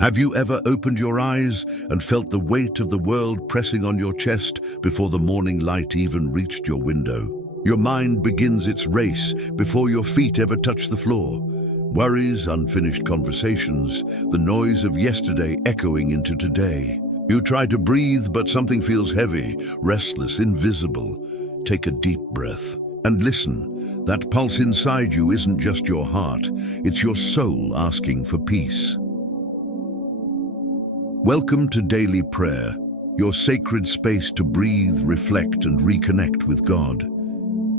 Have you ever opened your eyes and felt the weight of the world pressing on your chest before the morning light even reached your window? Your mind begins its race before your feet ever touch the floor. Worries, unfinished conversations, the noise of yesterday echoing into today. You try to breathe, but something feels heavy, restless, invisible. Take a deep breath and listen. That pulse inside you isn't just your heart, it's your soul asking for peace. Welcome to Daily Prayer, your sacred space to breathe, reflect, and reconnect with God.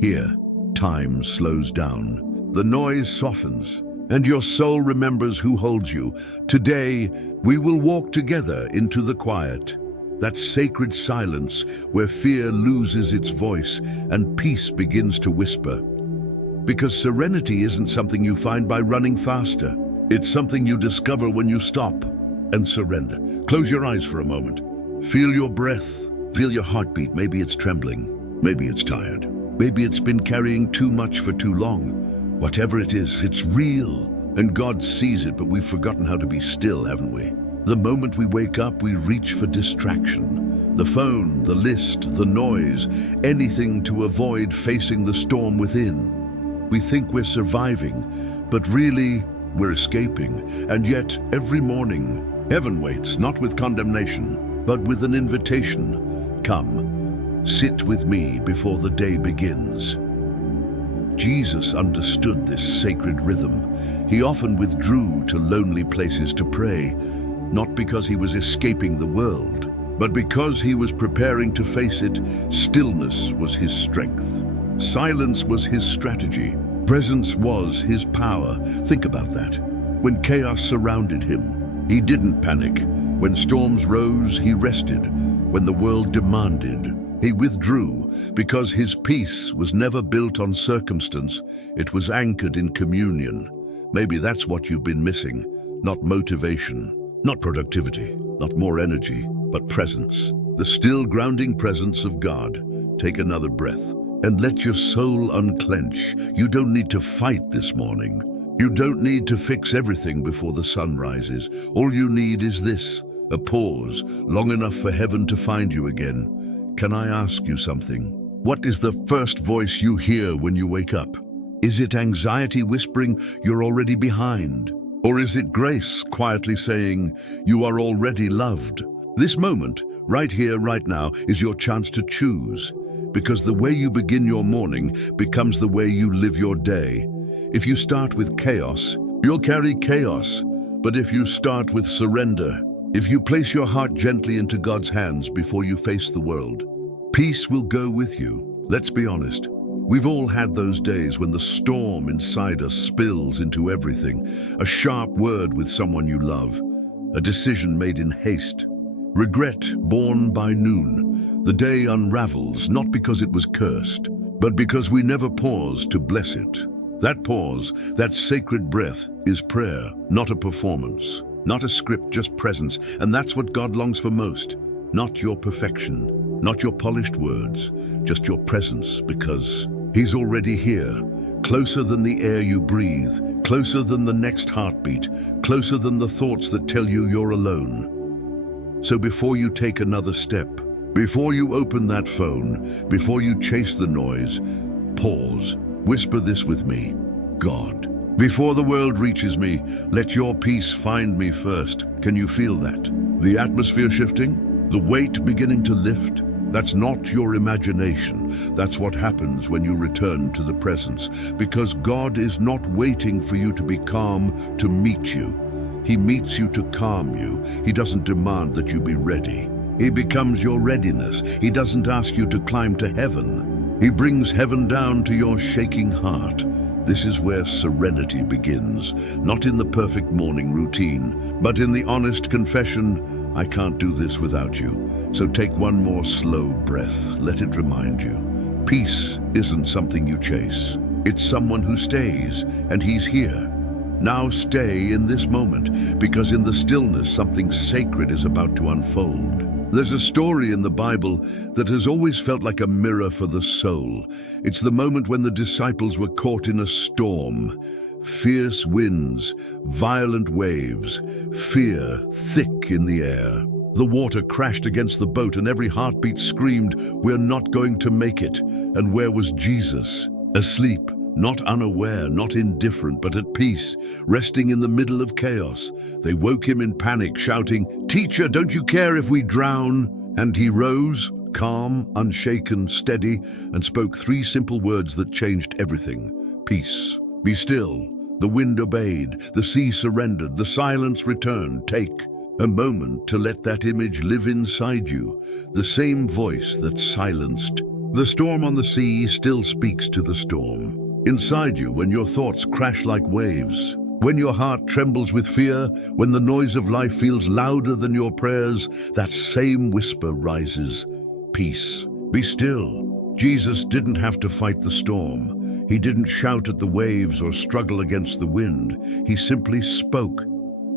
Here, time slows down, the noise softens, and your soul remembers who holds you. Today, we will walk together into the quiet, that sacred silence where fear loses its voice and peace begins to whisper. Because serenity isn't something you find by running faster. It's something you discover when you stop and surrender. Close your eyes for a moment. Feel your breath. Feel your heartbeat. Maybe it's trembling. Maybe it's tired. Maybe it's been carrying too much for too long. Whatever it is, it's real. And God sees it, but we've forgotten how to be still, haven't we? The moment we wake up, we reach for distraction. The phone, the list, the noise, anything to avoid facing the storm within. We think we're surviving, but really, we're escaping. And yet, every morning, heaven waits, not with condemnation, but with an invitation. Come, sit with me before the day begins. Jesus understood this sacred rhythm. He often withdrew to lonely places to pray, not because he was escaping the world, but because he was preparing to face it. Stillness was his strength. Silence was his strategy. Presence was his power. Think about that. When chaos surrounded him, he didn't panic. When storms rose, he rested. When the world demanded, he withdrew, because his peace was never built on circumstance. It was anchored in communion. Maybe that's what you've been missing. Not motivation, not productivity, not more energy, but presence. The still grounding presence of God. Take another breath and let your soul unclench. You don't need to fight this morning. You don't need to fix everything before the sun rises. All you need is this, a pause, long enough for heaven to find you again. Can I ask you something? What is the first voice you hear when you wake up? Is it anxiety whispering you're already behind? Or is it grace quietly saying you are already loved? This moment, right here, right now, is your chance to choose. Because the way you begin your morning becomes the way you live your day. If you start with chaos, you'll carry chaos. But if you start with surrender, if you place your heart gently into God's hands before you face the world, peace will go with you. Let's be honest. We've all had those days when the storm inside us spills into everything. A sharp word with someone you love, a decision made in haste, regret born by noon. The day unravels, not because it was cursed, but because we never paused to bless it. That pause, that sacred breath, is prayer, not a performance, not a script, just presence. And that's what God longs for most. Not your perfection, not your polished words, just your presence, because He's already here, closer than the air you breathe, closer than the next heartbeat, closer than the thoughts that tell you you're alone. So before you take another step, before you open that phone, before you chase the noise, pause. Whisper this with me. God, before the world reaches me, let your peace find me first. Can you feel that? The atmosphere shifting? The weight beginning to lift? That's not your imagination. That's what happens when you return to the presence. Because God is not waiting for you to be calm to meet you. He meets you to calm you. He doesn't demand that you be ready. He becomes your readiness. He doesn't ask you to climb to heaven. He brings heaven down to your shaking heart. This is where serenity begins, not in the perfect morning routine, but in the honest confession, I can't do this without you. So take one more slow breath. Let it remind you. Peace isn't something you chase. It's someone who stays, and He's here. Now stay in this moment, because in the stillness, something sacred is about to unfold. There's a story in the Bible that has always felt like a mirror for the soul. It's the moment when the disciples were caught in a storm. fierce winds, violent waves, fear thick in the air. The water crashed against the boat and every heartbeat screamed, "We're not going to make it." And where was Jesus? Asleep, not unaware, not indifferent, but at peace, resting in the middle of chaos. They woke him in panic, shouting, "Teacher, don't you care if we drown?" And he rose, calm, unshaken, steady, and spoke three simple words that changed everything. Peace. Be still. The wind obeyed, the sea surrendered, the silence returned. Take a moment to let that image live inside you. The same voice that silenced the storm on the sea still speaks to the storm. Inside you, when your thoughts crash like waves, when your heart trembles with fear, when the noise of life feels louder than your prayers, that same whisper rises. Peace. Be still. Jesus didn't have to fight the storm. He didn't shout at the waves or struggle against the wind. He simply spoke,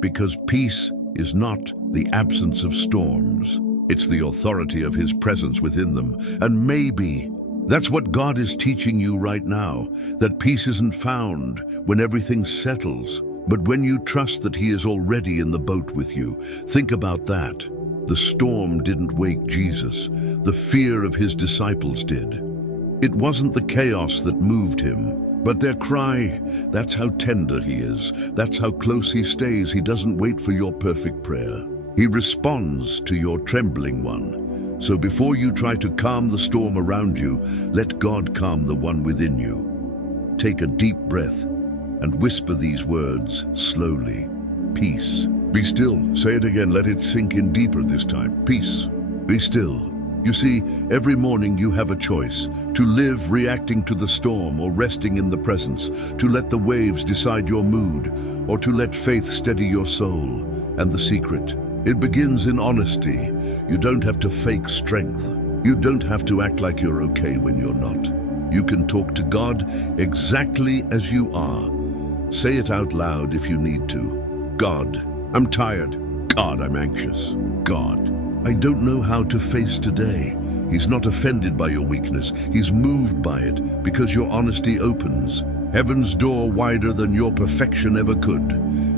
because peace is not the absence of storms. It's the authority of his presence within them. And maybe that's what God is teaching you right now, that peace isn't found when everything settles, but when you trust that he is already in the boat with you. Think about that. The storm didn't wake Jesus. The fear of his disciples did. It wasn't the chaos that moved him, but their cry. That's how tender he is. That's how close he stays. He doesn't wait for your perfect prayer. He responds to your trembling one. So before you try to calm the storm around you, let God calm the one within you. Take a deep breath and whisper these words slowly. Peace. Be still. Say it again. Let it sink in deeper this time. Peace. Be still. You see, every morning you have a choice: to live reacting to the storm or resting in the presence, to let the waves decide your mood, or to let faith steady your soul. And the secret, it begins in honesty. You don't have to fake strength. You don't have to act like you're okay when you're not. You can talk to God exactly as you are. Say it out loud if you need to. God, I'm tired. God, I'm anxious. God, I don't know how to face today. He's not offended by your weakness. He's moved by it, because your honesty opens heaven's door wider than your perfection ever could.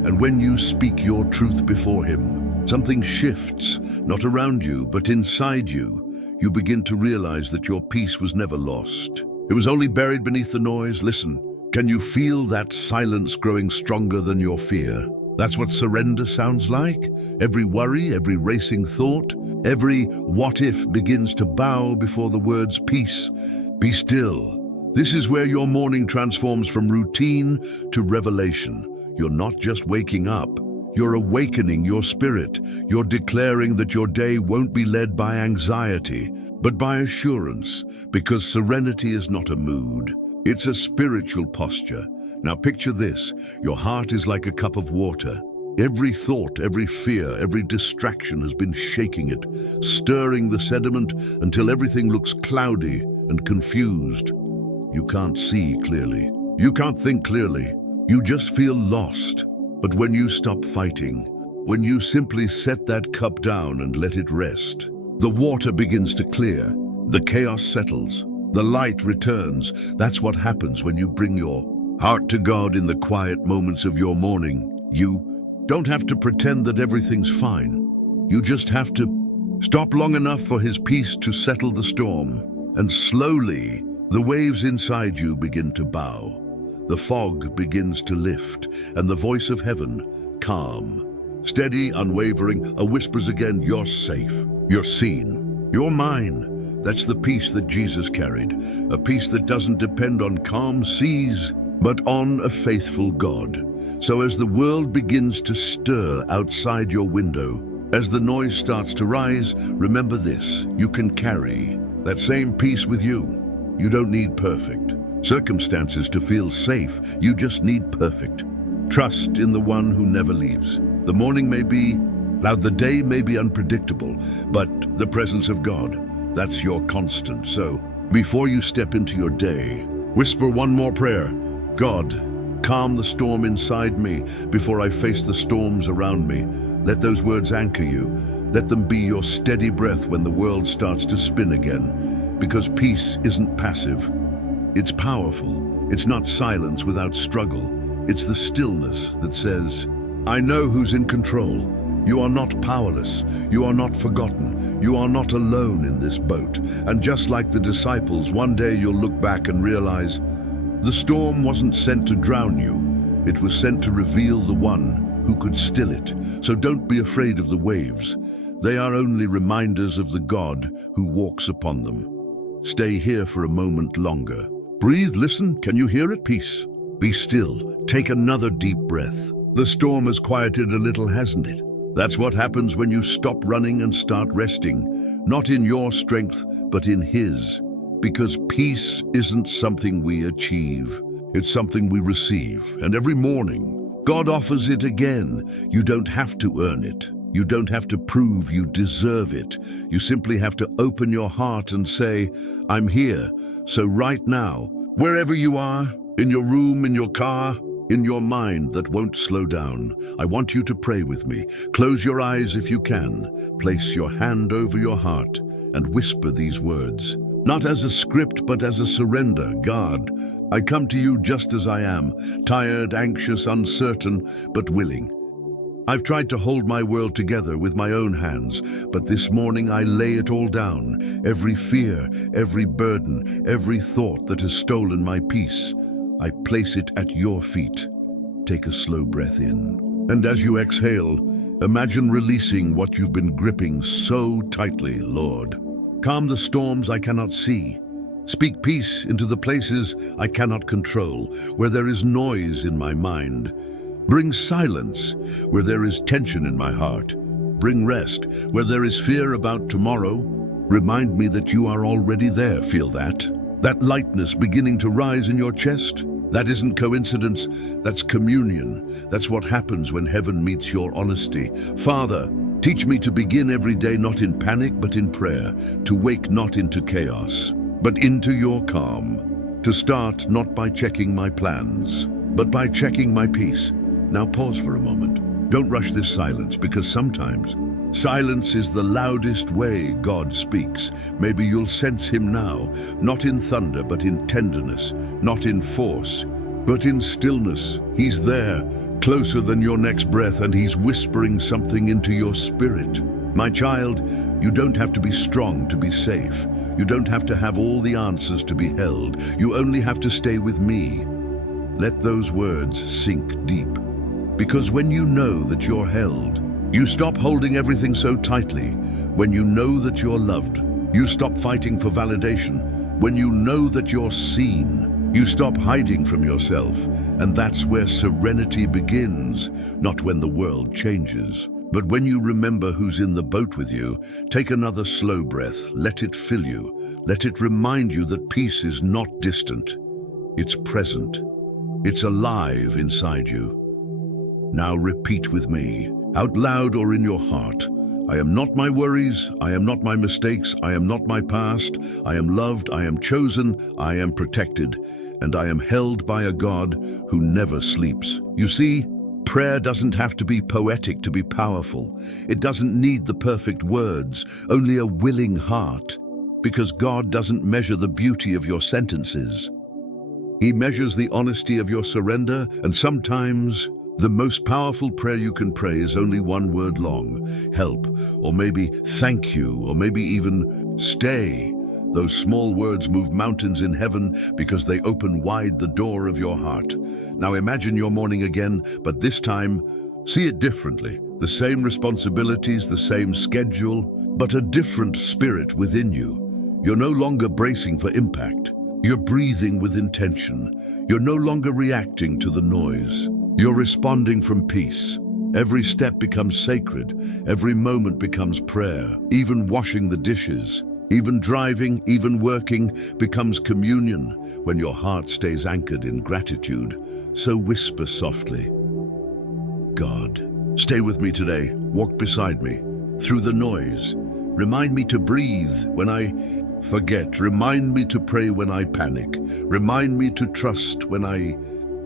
And when you speak your truth before him, something shifts, not around you, but inside you. You begin to realize that your peace was never lost. It was only buried beneath the noise. Listen, can you feel that silence growing stronger than your fear? That's what surrender sounds like. Every worry, every racing thought, every what if begins to bow before the words peace. Be still. This is where your morning transforms from routine to revelation. You're not just waking up. You're awakening your spirit. You're declaring that your day won't be led by anxiety, but by assurance, because serenity is not a mood. It's a spiritual posture. Now picture this. Your heart is like a cup of water. Every thought, every fear, every distraction has been shaking it, stirring the sediment until everything looks cloudy and confused. You can't see clearly. You can't think clearly. You just feel lost. But when you stop fighting, when you simply set that cup down and let it rest, the water begins to clear. The chaos settles. The light returns. That's what happens when you bring your heart to God in the quiet moments of your morning. You don't have to pretend that everything's fine. You just have to stop long enough for his peace to settle the storm. And slowly, the waves inside you begin to bow. The fog begins to lift, and the voice of heaven, calm, steady, unwavering, whispers again, you're safe, you're seen, you're mine. That's the peace that Jesus carried, a peace that doesn't depend on calm seas, but on a faithful God. So as the world begins to stir outside your window, as the noise starts to rise, remember this: you can carry that same peace with you. You don't need perfect circumstances to feel safe. You just need perfect trust in the one who never leaves. The morning may be loud, the day may be unpredictable, but the presence of God, that's your constant. So before you step into your day, whisper one more prayer. God, calm the storm inside me before I face the storms around me. Let those words anchor you. Let them be your steady breath when the world starts to spin again. Because peace isn't passive. It's powerful. It's not silence without struggle. It's the stillness that says, I know who's in control. You are not powerless. You are not forgotten. You are not alone in this boat. And just like the disciples, one day you'll look back and realize the storm wasn't sent to drown you. It was sent to reveal the one who could still it. So don't be afraid of the waves. They are only reminders of the God who walks upon them. Stay here for a moment longer. Breathe, listen. Can you hear it? Peace. Be still. Take another deep breath. The storm has quieted a little, hasn't it? That's what happens when you stop running and start resting, not in your strength, but in His. Because peace isn't something we achieve, it's something we receive. And every morning, God offers it again. You don't have to earn it. You don't have to prove you deserve it. You simply have to open your heart and say, I'm here. So right now, wherever you are, in your room, in your car, in your mind that won't slow down, I want you to pray with me. Close your eyes if you can. Place your hand over your heart and whisper these words. Not as a script, but as a surrender. God, I come to you just as I am, tired, anxious, uncertain, but willing. I've tried to hold my world together with my own hands, but this morning I lay it all down. Every fear, every burden, every thought that has stolen my peace, I place it at your feet. Take a slow breath in. And as you exhale, imagine releasing what you've been gripping so tightly, Lord. Calm the storms I cannot see. Speak peace into the places I cannot control, where there is noise in my mind. Bring silence where there is tension in my heart. Bring rest where there is fear about tomorrow. Remind me that you are already there. Feel that? That lightness beginning to rise in your chest? That isn't coincidence, that's communion. That's what happens when heaven meets your honesty. Father, teach me to begin every day not in panic but in prayer, to wake not into chaos, but into your calm, to start not by checking my plans, but by checking my peace. Now pause for a moment. Don't rush this silence, because sometimes silence is the loudest way God speaks. Maybe you'll sense Him now, not in thunder, but in tenderness, not in force, but in stillness. He's there, closer than your next breath, and He's whispering something into your spirit. My child, you don't have to be strong to be safe. You don't have to have all the answers to be held. You only have to stay with me. Let those words sink deep. Because when you know that you're held, you stop holding everything so tightly. When you know that you're loved, you stop fighting for validation. When you know that you're seen, you stop hiding from yourself. And that's where serenity begins, not when the world changes. But when you remember who's in the boat with you, take another slow breath. Let it fill you. Let it remind you that peace is not distant. It's present. It's alive inside you. Now repeat with me, out loud or in your heart. I am not my worries, I am not my mistakes, I am not my past. I am loved, I am chosen, I am protected, and I am held by a God who never sleeps. You see, prayer doesn't have to be poetic to be powerful. It doesn't need the perfect words, only a willing heart. Because God doesn't measure the beauty of your sentences. He measures the honesty of your surrender, and sometimes the most powerful prayer you can pray is only one word long. Help, or maybe thank you, or maybe even stay. Those small words move mountains in heaven because they open wide the door of your heart. Now imagine your morning again, but this time, see it differently. The same responsibilities, the same schedule, but a different spirit within you. You're no longer bracing for impact. You're breathing with intention. You're no longer reacting to the noise. You're responding from peace. Every step becomes sacred. Every moment becomes prayer. Even washing the dishes, even driving, even working becomes communion when your heart stays anchored in gratitude. So whisper softly, God, stay with me today. Walk beside me through the noise. Remind me to breathe when I forget. Remind me to pray when I panic. Remind me to trust when I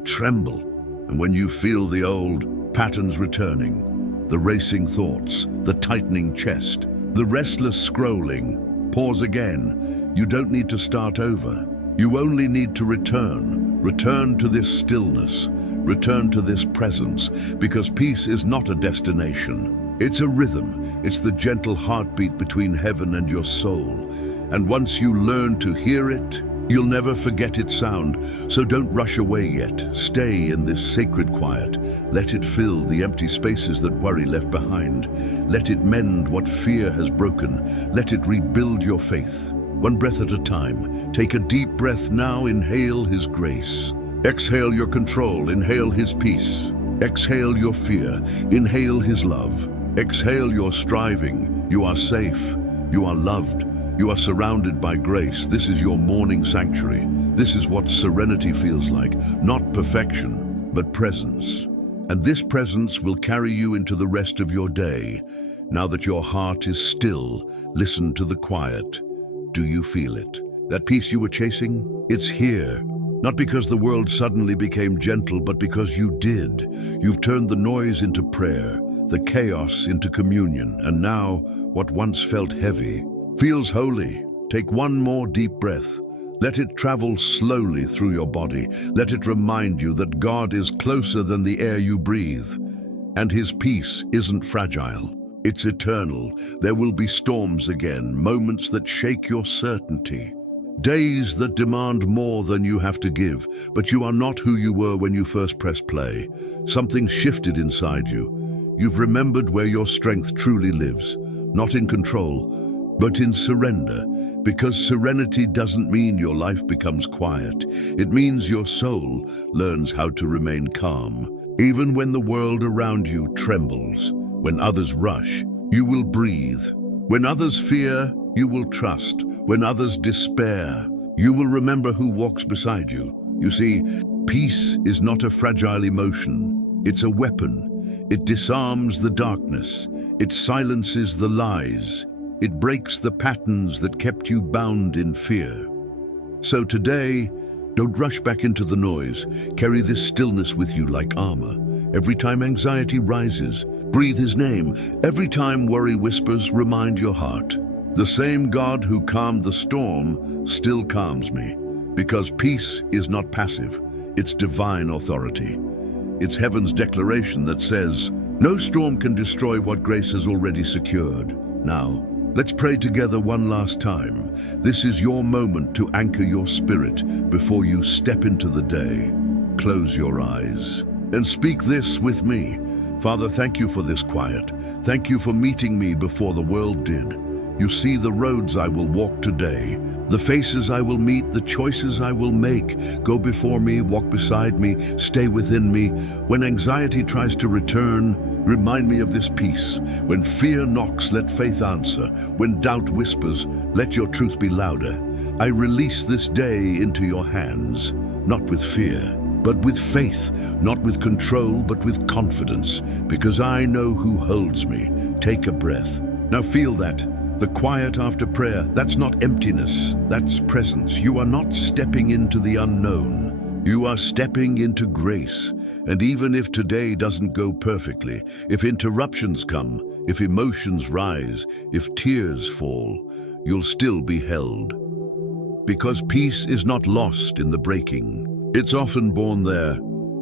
tremble. And when you feel the old patterns returning, the racing thoughts, the tightening chest, the restless scrolling, pause again. You don't need to start over. You only need to return. Return to this stillness. Return to this presence, because peace is not a destination. It's a rhythm. It's the gentle heartbeat between heaven and your soul. And once you learn to hear it, you'll never forget its sound. So don't rush away yet. Stay in this sacred quiet. Let it fill the empty spaces that worry left behind. Let it mend what fear has broken. Let it rebuild your faith. One breath at a time. Take a deep breath now. Inhale His grace. Exhale your control. Inhale His peace. Exhale your fear. Inhale His love. Exhale your striving. You are safe. You are loved. You are surrounded by grace. This is your morning sanctuary. This is what serenity feels like. Not perfection, but presence. And this presence will carry you into the rest of your day. Now that your heart is still, listen to the quiet. Do you feel it? That peace you were chasing? It's here. Not because the world suddenly became gentle, but because you did. You've turned the noise into prayer, the chaos into communion, and now what once felt heavy feels holy. Take one more deep breath. Let it travel slowly through your body. Let it remind you that God is closer than the air you breathe. And His peace isn't fragile. It's eternal. There will be storms again, moments that shake your certainty. Days that demand more than you have to give, but you are not who you were when you first pressed play. Something shifted inside you. You've remembered where your strength truly lives, not in control, but in surrender. Because serenity doesn't mean your life becomes quiet. It means your soul learns how to remain calm. Even when the world around you trembles, when others rush, you will breathe. When others fear, you will trust. When others despair, you will remember who walks beside you. You see, peace is not a fragile emotion. It's a weapon. It disarms the darkness. It silences the lies. It breaks the patterns that kept you bound in fear. So today, don't rush back into the noise. Carry this stillness with you like armor. Every time anxiety rises, breathe His name. Every time worry whispers, remind your heart. The same God who calmed the storm still calms me. Because peace is not passive, it's divine authority. It's heaven's declaration that says, no storm can destroy what grace has already secured. Now, let's pray together one last time. This is your moment to anchor your spirit before you step into the day. Close your eyes and speak this with me. Father, thank you for this quiet. Thank you for meeting me before the world did. You see the roads I will walk today, the faces I will meet, the choices I will make. Go before me, walk beside me, stay within me. When anxiety tries to return, remind me of this peace. When fear knocks, let faith answer. When doubt whispers, let your truth be louder. I release this day into your hands, not with fear, but with faith, not with control, but with confidence, because I know who holds me. Take a breath. Now feel that. The quiet after prayer, that's not emptiness, that's presence. You are not stepping into the unknown. You are stepping into grace. And even if today doesn't go perfectly, if interruptions come, if emotions rise, if tears fall, you'll still be held. Because peace is not lost in the breaking. It's often born there.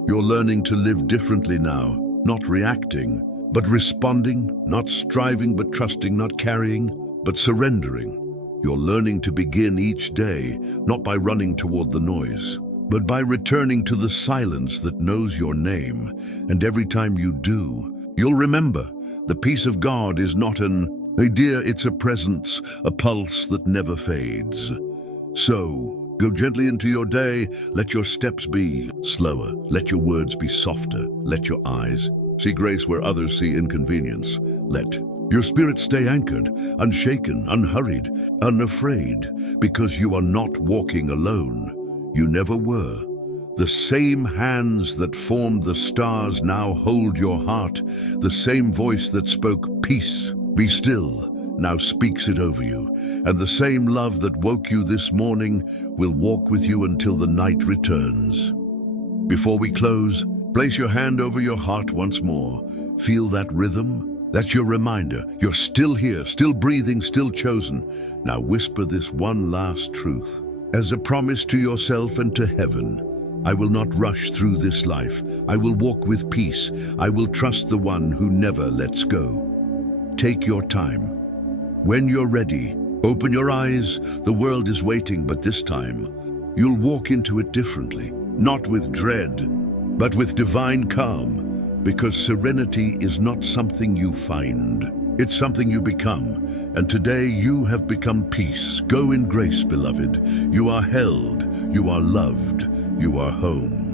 You're learning to live differently now, not reacting, but responding, not striving, but trusting, not carrying, but surrendering. You're learning to begin each day, not by running toward the noise, but by returning to the silence that knows your name. And every time you do, you'll remember the peace of God is not an idea, it's a presence, a pulse that never fades. So, go gently into your day. Let your steps be slower. Let your words be softer. Let your eyes see grace where others see inconvenience. Let your spirit stay anchored, unshaken, unhurried, unafraid, because you are not walking alone. You never were. The same hands that formed the stars now hold your heart. The same voice that spoke peace, be still, now speaks it over you. And the same love that woke you this morning will walk with you until the night returns. Before we close, place your hand over your heart once more. Feel that rhythm? That's your reminder. You're still here, still breathing, still chosen. Now whisper this one last truth as a promise to yourself and to heaven. I will not rush through this life. I will walk with peace. I will trust the one who never lets go. Take your time. When you're ready, open your eyes. The world is waiting, but this time, you'll walk into it differently. Not with dread, but with divine calm. Because serenity is not something you find. It's something you become. And today you have become peace. Go in grace, beloved. You are held. You are loved. You are home.